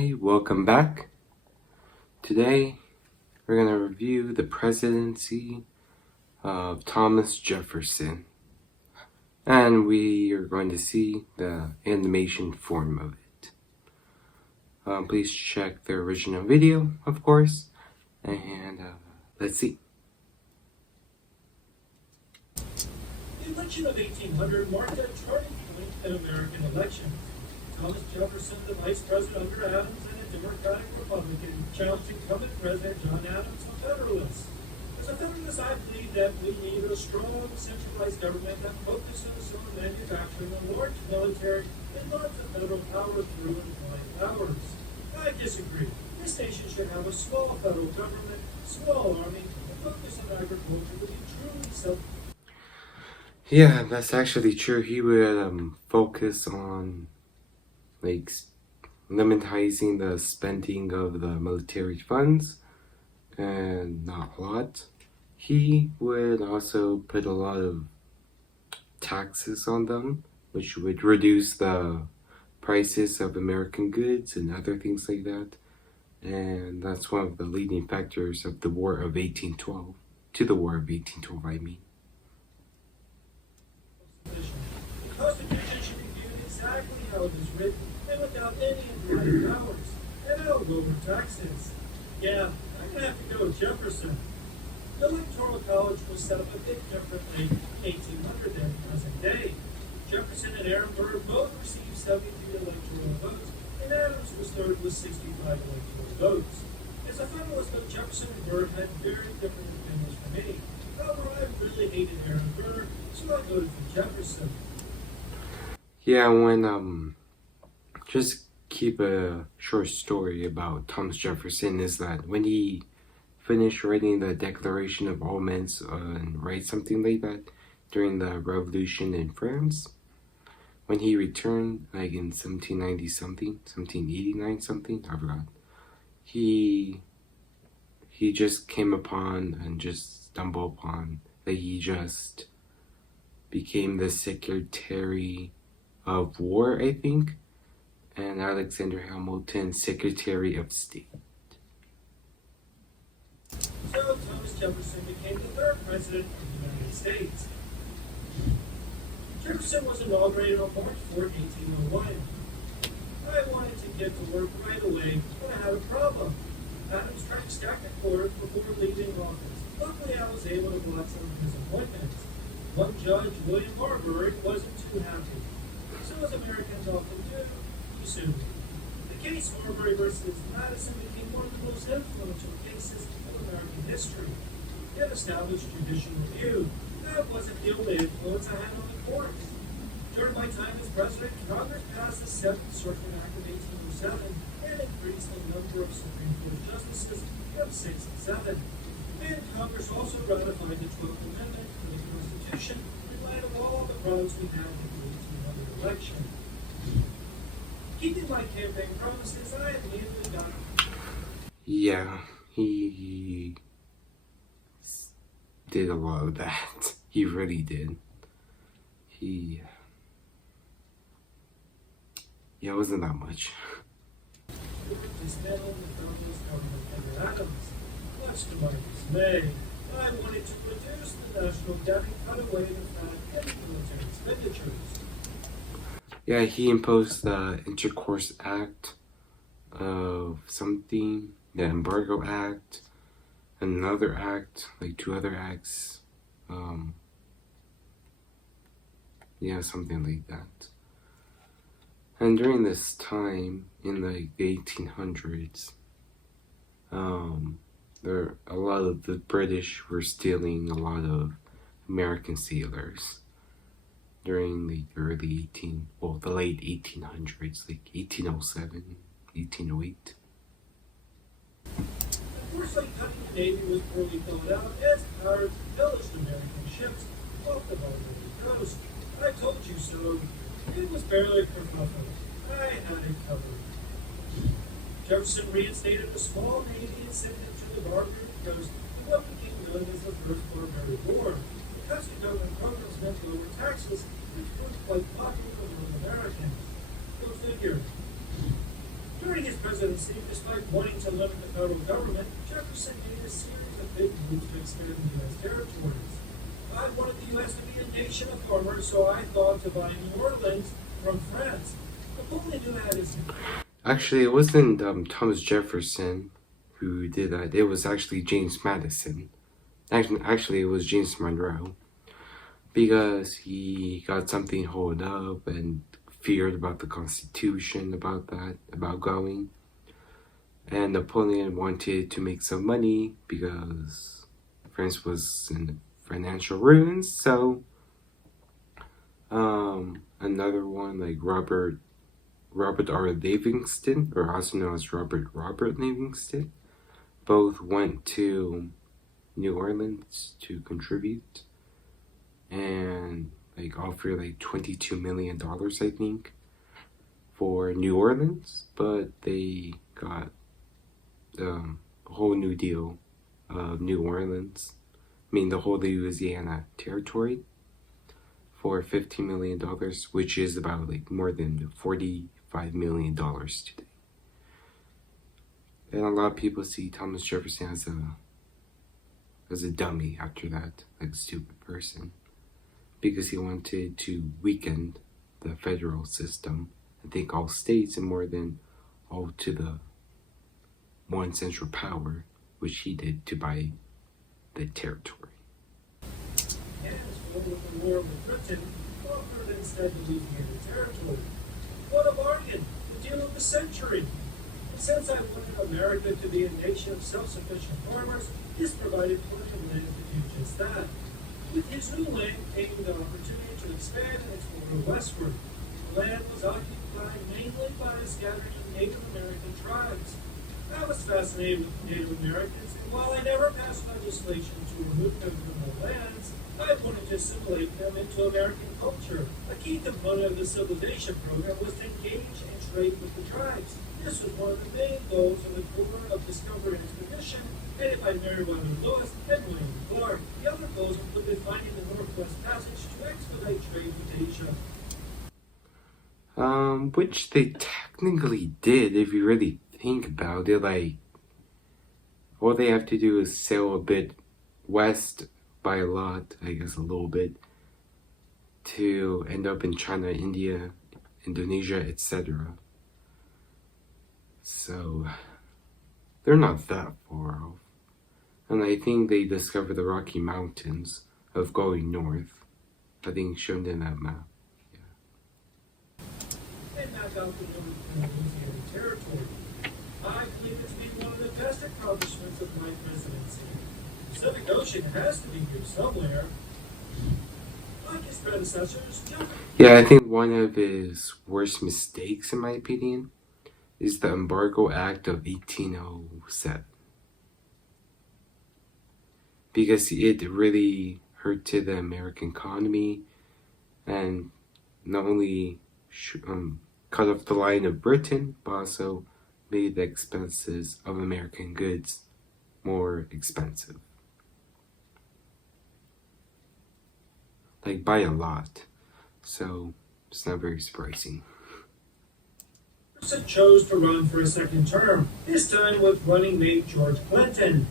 Hey, welcome back. Today we're going to review the presidency of Thomas Jefferson, and we are going to see the animation form of it. Please check the original video, of course, and let's see. The election of 1800 marked a turning point in American elections. Thomas Jefferson, the vice president under Adams, and a Democratic Republican, challenged incumbent President John Adams, a Federalist. As a Federalist, I believe that we need a strong, centralized government that focuses on manufacturing, a large military, and lots of federal power through implied powers. I disagree. This nation should have a small federal government, small army, and focus on agriculture to be truly self. Yeah, that's actually true. He would focus on limitizing the spending of the military funds, and not a lot. He would also put a lot of taxes on them, which would reduce the prices of American goods and other things like that. And that's one of the leading factors of the War of 1812, to the War of 1812, I mean. The Constitution should be viewed exactly how it is written, and without any implied powers, and no lower taxes. Yeah, I'm gonna have to go with Jefferson. The Electoral College was set up a bit differently in 1800 than present day. Jefferson and Aaron Burr both received 73 electoral votes, and Adams was third with 65 electoral votes. As a Federalist, both Jefferson and Burr had very different opinions from me. However, I really hated Aaron Burr, so I voted for Jefferson. Yeah, just keep a short story about Thomas Jefferson is that when he finished writing the Declaration of All Men's Rights, something like that, during the Revolution in France, when he returned, like in 1790 something, 1789 something, I forgot, he just came upon and just stumbled upon that he just became the Secretary of War, I think, and Alexander Hamilton, Secretary of State. So Thomas Jefferson became the third president of the United States. Jefferson was inaugurated on March 4, 1801. I wanted to get to work right away, but I had a problem. Adams tried to stack the court before leaving office. Luckily, I was able to block some of his appointments. One judge, William Marbury, wasn't too happy. So as Americans often do, he sued. The case Marbury versus Madison became one of the most influential cases of American history. It established judicial review. That wasn't the only influence I had on the courts. During my time as president, Congress passed the Seventh Circuit Act of 1807 and increased the number of Supreme Court justices from 6 to 7. And Congress also ratified the 12th Amendment to the Constitution in light of all the problems we had with the 1800 election. Keeping my campaign promises, I immediately got. Yeah, he did a lot of that. He really did. Yeah, it wasn't that much. Dismantling the Federalist government under Adams. Much to my dismay, I wanted to reduce the national debt and cut away the fat and military expenditures. Yeah, he imposed the Intercourse Act of something, the Embargo Act, another act, like 2 other acts. Yeah, something like that. And during this time, in the 1800s, a lot of the British were stealing a lot of American sailors during the the late 1800s, like 1807, 1808. Unfortunately, cutting the Navy was poorly thought out as pirates pillaged American ships off the Barbary coast. I told you so. It was barely a kerfuffle. I had it covered. Jefferson reinstated a small navy and sent it to the Barbary coast in what became known as the First Barbary War. The coastal government programs meant lower taxes, which proved quite popular among Americans. Go figure. During his presidency, despite wanting to limit the federal government, Jefferson made a series of big moves to expand the U.S. territories. I wanted the U.S. to be a nation of farmers, so I thought to buy New Orleans from France. Napoleon knew how his... Actually, it wasn't Thomas Jefferson who did that. It was actually James Madison. Actually, it was James Monroe. Because he got something hold up and feared about the Constitution, about going. And Napoleon wanted to make some money because France was in financial ruins. So, another one like Robert R. Livingston, or also known as Robert Livingston, both went to New Orleans to contribute and like offer like $22 million, I think, for New Orleans, but they got a whole new deal of New Orleans, the whole Louisiana territory, for $15 million, which is about like more than $45 million today. And a lot of people see Thomas Jefferson as a dummy after that, like a stupid person, because he wanted to weaken the federal system and take all states and more than all to the one central power, which he did to buy the territory. And over the war with Britain, offered instead Louisiana territory. What a bargain! The deal of the century! And since I wanted America to be a nation of self-sufficient farmers, this provided plenty of land to do just that. With his new land came the opportunity to expand and explore westward. The land was occupied mainly by a scattering of Native American tribes. I was fascinated with Native Americans, and while I never passed legislation to remove them from the lands, I wanted to assimilate them into American culture. A key component of the civilization program was to engage and trade with the tribes. This was one of the main goals of the Tour of Discovery expedition, headed by Meriwether Lewis and William Clark. The other goals included finding the Northwest Passage to expedite trade with Asia. Which they technically did, if you really think about it. Like, all they have to do is sail a bit west by a lot, I guess a little bit, to end up in China, India, Indonesia, etc. So, they're not that far off. And I think they discovered the Rocky Mountains of going north. I think shown in that map. And now down to Louisiana territory. I believe it to be one of the best accomplishments of my presidency. The Pacific Ocean has to be here somewhere. Like his predecessors, yeah, I think one of his worst mistakes, in my opinion, is the Embargo Act of 1807. Because it really hurted the American economy and not only cut off the line of Britain, but also made the expenses of American goods more expensive. Like, by a lot. So, it's not very surprising. Jefferson chose to run for a second term, this time with running mate George Clinton.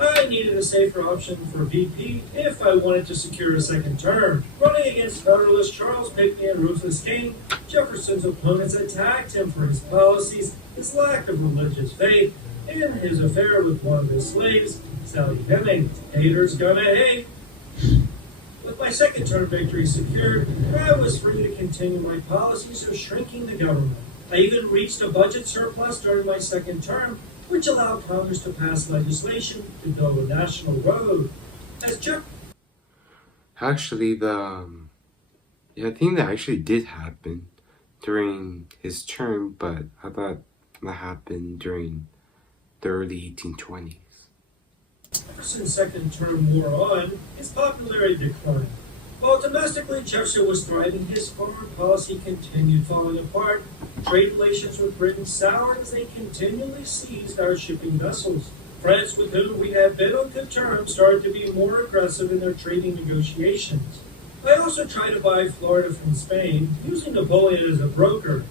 I needed a safer option for VP if I wanted to secure a second term. Running against Federalist Charles Pinckney and Rufus King, Jefferson's opponents attacked him for his policies, his lack of religious faith, and his affair with one of his slaves, Sally Heming. Haters gonna hate. With my second term victory secured, I was free to continue my policies of shrinking the government. I even reached a budget surplus during my second term, which allowed Congress to pass legislation to build a national road. Actually, I think that actually did happen during his term, but I thought that happened during the early 1820s. Jefferson's second term wore on, his popularity declined. While domestically Jefferson was thriving, his foreign policy continued falling apart. Trade relations with Britain soured as they continually seized our shipping vessels. France, with whom we had been on good terms, started to be more aggressive in their trading negotiations. I also tried to buy Florida from Spain, using Napoleon as a broker.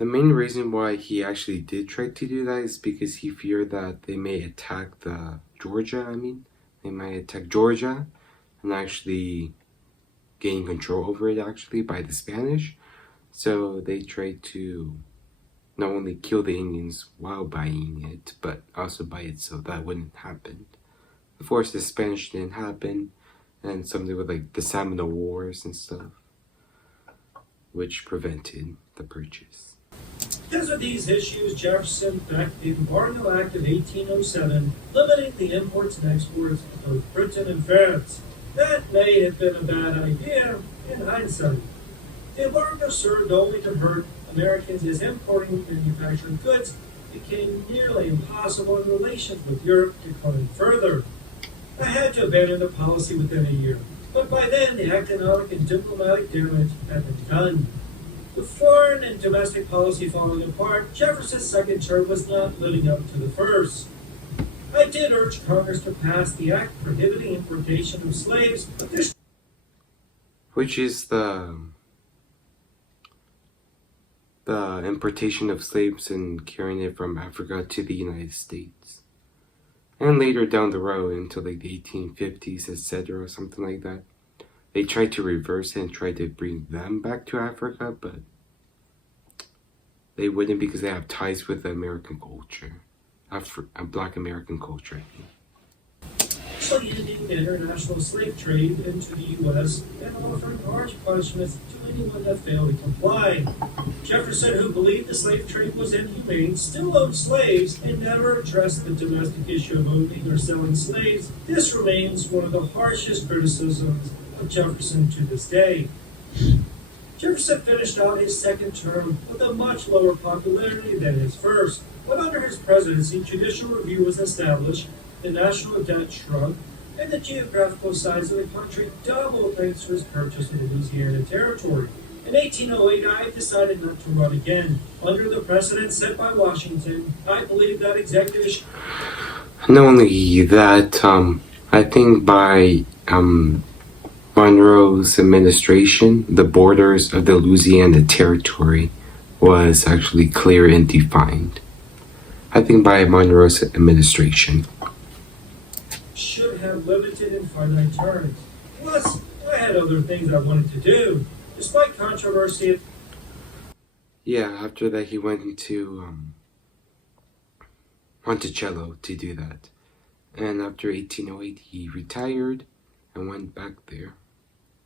The main reason why he actually did try to do that is because he feared that they may attack they might attack Georgia and actually gain control over it actually by the Spanish. So they tried to not only kill the Indians while buying it, but also buy it so that wouldn't happen. Of course, the Spanish didn't happen, and something with like the Seminole Wars and stuff, which prevented the purchase. Because of these issues, Jefferson backed the Embargo Act of 1807, limiting the imports and exports of both Britain and France. That may have been a bad idea in hindsight. The embargo served only to hurt Americans as importing manufactured goods became nearly impossible and relations with Europe declined further. I had to abandon the policy within a year, but by then the economic and diplomatic damage had been done. With foreign and domestic policy falling apart, Jefferson's second term was not living up to the first. I did urge Congress to pass the act prohibiting importation of slaves, but this, which is the importation of slaves and carrying it from Africa to the United States. And later down the road, until like the 1850s, etc., something like that, they tried to reverse it and try to bring them back to Africa, but they wouldn't because they have ties with the American culture, Black American culture, I think. ending the international slave trade into the U.S. and offering harsh punishments to anyone that failed to comply. Jefferson, who believed the slave trade was inhumane, still owned slaves and never addressed the domestic issue of owning or selling slaves. This remains one of the harshest criticisms of Jefferson to this day. Jefferson finished out his second term with a much lower popularity than his first. But under his presidency, judicial review was established, the national debt shrunk, and the geographical size of the country doubled thanks to his purchase of the Louisiana Territory. In 1808, I decided not to run again. Under the precedent set by Washington, I believe that executive... Not only that, I think by Monroe's administration, the borders of the Louisiana Territory was actually clear and defined. I think by Monroe's administration. Should have limited and finite terms. Plus, I had other things I wanted to do. Despite controversy... Yeah, after that he went into Monticello to do that. And after 1808 he retired and went back there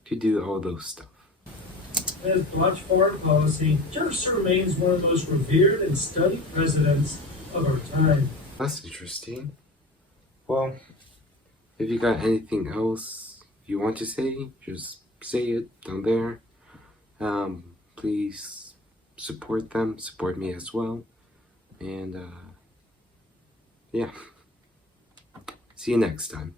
to do all those stuff. As botched foreign policy, Jefferson remains one of the most revered and studied presidents of our time. That's interesting. Well, if you got anything else you want to say, just say it down there. Please support them, support me as well. And yeah, see you next time.